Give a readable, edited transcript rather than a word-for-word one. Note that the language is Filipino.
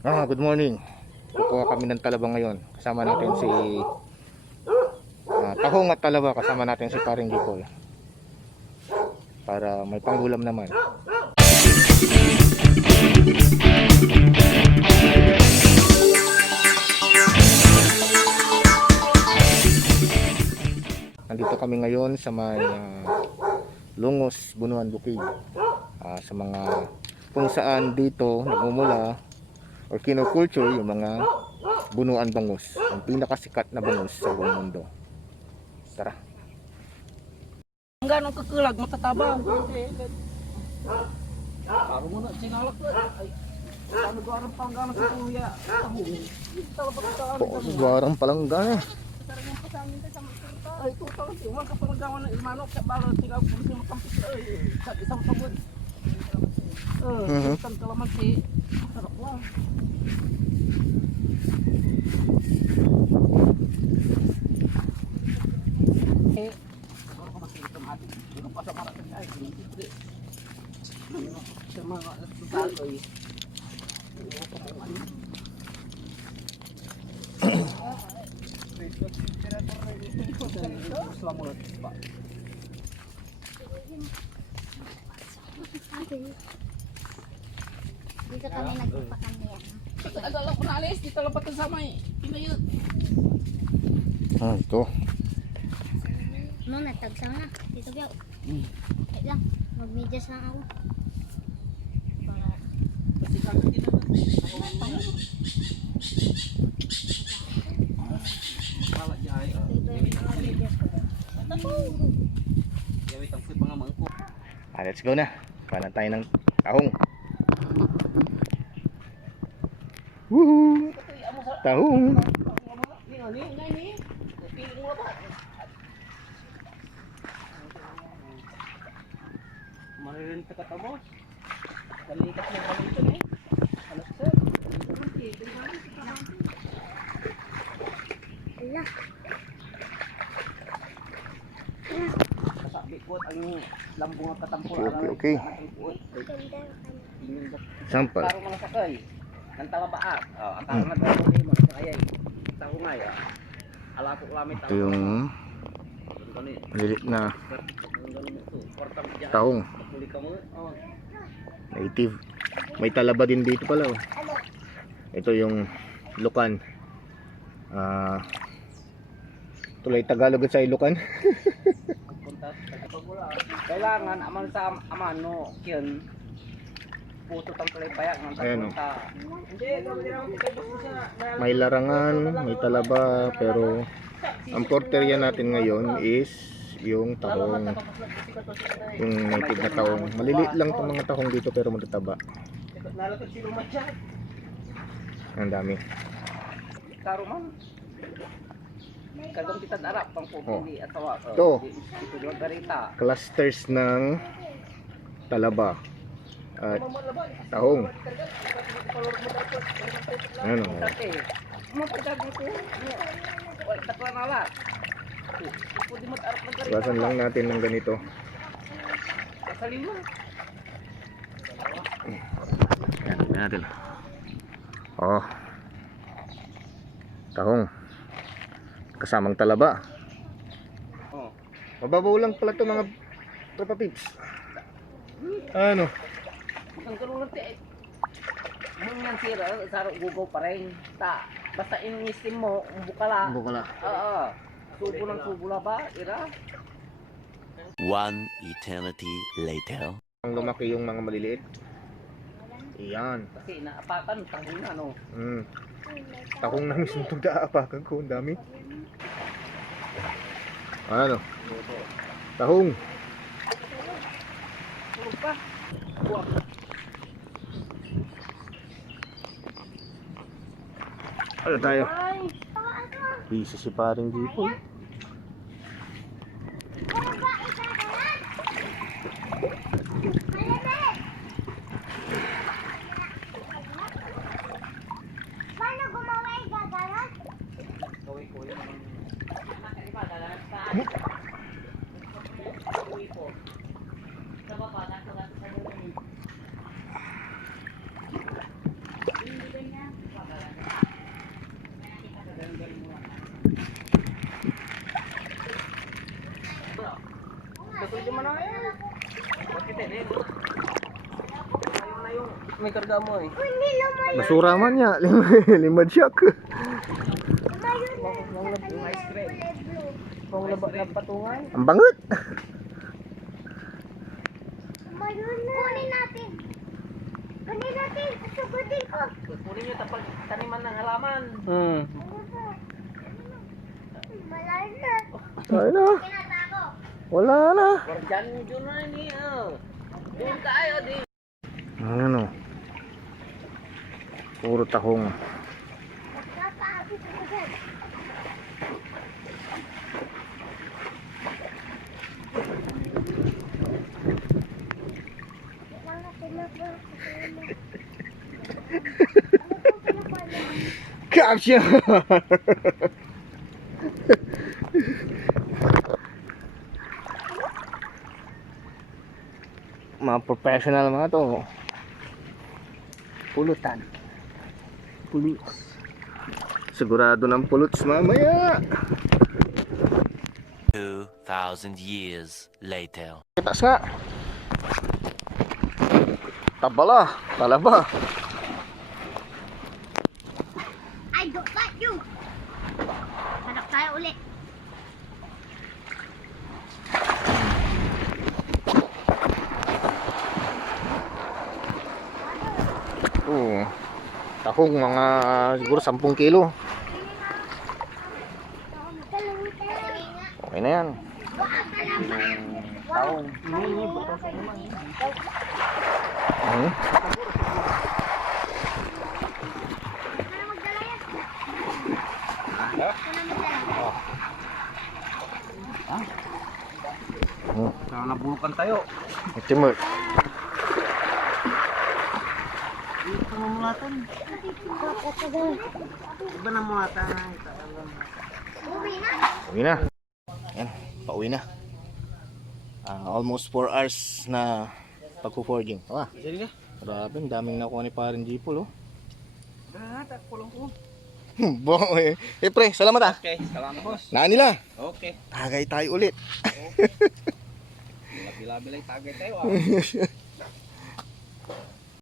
Good morning. Kukuha kami ng talaba ngayon. Kasama natin si Tahong at Talaba. Kasama natin si Paring Gipol. Para may panggulam naman. Nandito kami ngayon sa may Lungos, Bunuan, Bukid. Sa mga kung saan dito nagmumula or kinoculture yung mga bunuan bangus, ang pinakasikat na bangus sa buong mundo. Tara. Ang ganong kakulag matataba. Baru mo na sinalak ko. Ay, ano ba ang pangganang sa kuya? Suwarang palangga. Ay, tutang si Juan kapalagawan ng ilmanok sa balo tinggal kung sino kampis ay sa isang sabon. Isang kalamansi. Sarap lang. Ako makikita mati. Hindi ko pa sa marating ay hindi. Sa mga taloy. Dito kami nagpapakanya. Agala ko na alis, dito lang pati sa may pinayot. Ito. Ano, nagtagsang na. Dito biyaw. Wait lang, mag-medyas lang ako. Para... Kasi kagad din naman. Wala jay. medyas ko. Yawit ang mga mangko. Let's go na. Kanan tayo ng tahong. Woohoo! Tahong. Maririn ka katamos. Kalikat niya kami ito eh. Alas sir. Ala. Kasabi ko ang lambong at katampol. Okay. Sampal. Klaro mga sakay. Ang talabaat. Ang talabaat na ito mo. Ayay. Taho nga ya. Alako lamit. Ito yung malilit na tahong. Native. May talaba din dito pala. Oh. Ito yung lukan. Tulay Tagalog at sa Ilocan. Kailangan aman sa aman no kian puto tang tulay payak ng Ayan, oh. Hindi, May larangan, may talaba, pero ang porterya natin ngayon is yung tahong, yung native na tahong. Maliliit lang itong mga tahong dito pero matataba. Ang dami. Karo man. Kadang kita darap pang pupundi at tawa. Ito. Ito yung garita. Clusters ng talaba at tahong. Ano? Dati. Mapagdag ko. Wala takla na la. Pwede mo darap ng garita. Basan lang natin ng ganito. Salim mo. Yan, tingnan natin. Oh. Tahong. Kasamang talaba. Oh. Mababaw lang pala ito mga tropa pips. Ano? Ang karulang ti. Ang yan sira, sarap gugaw pa rin. Basta in-steam mo, bukala. Bukala. Oo. Subo ng subo na ba? Ira? One eternity later. Ang lumaki yung mga maliliit. Iyan. Kasi naapakan, tahong na no. Tahong na mismo itong daapakan ko. Ang dami. Ano? Tahong. Puro pa. Buwak. Ano tayo? Busy si Paring Gipol. Paano gumawa yung gagalan? Kaway ko yun. Sa baba, nasa sa may karga mo eh. Kundi lumayo. Basura man niya. Limad siyak. Yung ice cream. Kung labak ng patungan. Ang bangot. Lumayo na. Kunin natin. Kunin natin. Sugutin ko. Kunin nyo tapal taniman ng halaman. Malayo na. Ay na. Kinatako. Wala na. Dyan dyan na niya. Doon tayo din. Ano? Puro tahong. Magkakaabot ko dyan. Lang natin na po. Caption! Mga professional mga to. Pulutan. Puluts. Sigurado ng puluts mamaya. 2,000 years later. Taas nga. Tabala. Talaba. I don't like you. Hanap tayo ulit. Oo. Tahong mga siguro 10 kilo. Okay na yan. Taong. Hmm? Oh, Nabulukan tayo. timur. Ito na mulatan. Iba na mulatan. Uwi na. Yan, pauwi na. Almost 4 hours na pagpo-forging. Tama. Sige ka. Grabe, ang daming nakuha ni Parin Jeepol, oh. Kulong ko. Bo, pre, salamat ah. Okay, salamat boss. Naan nila. Okay. Tagay tayo ulit. Bila-bila tagay tayo ah.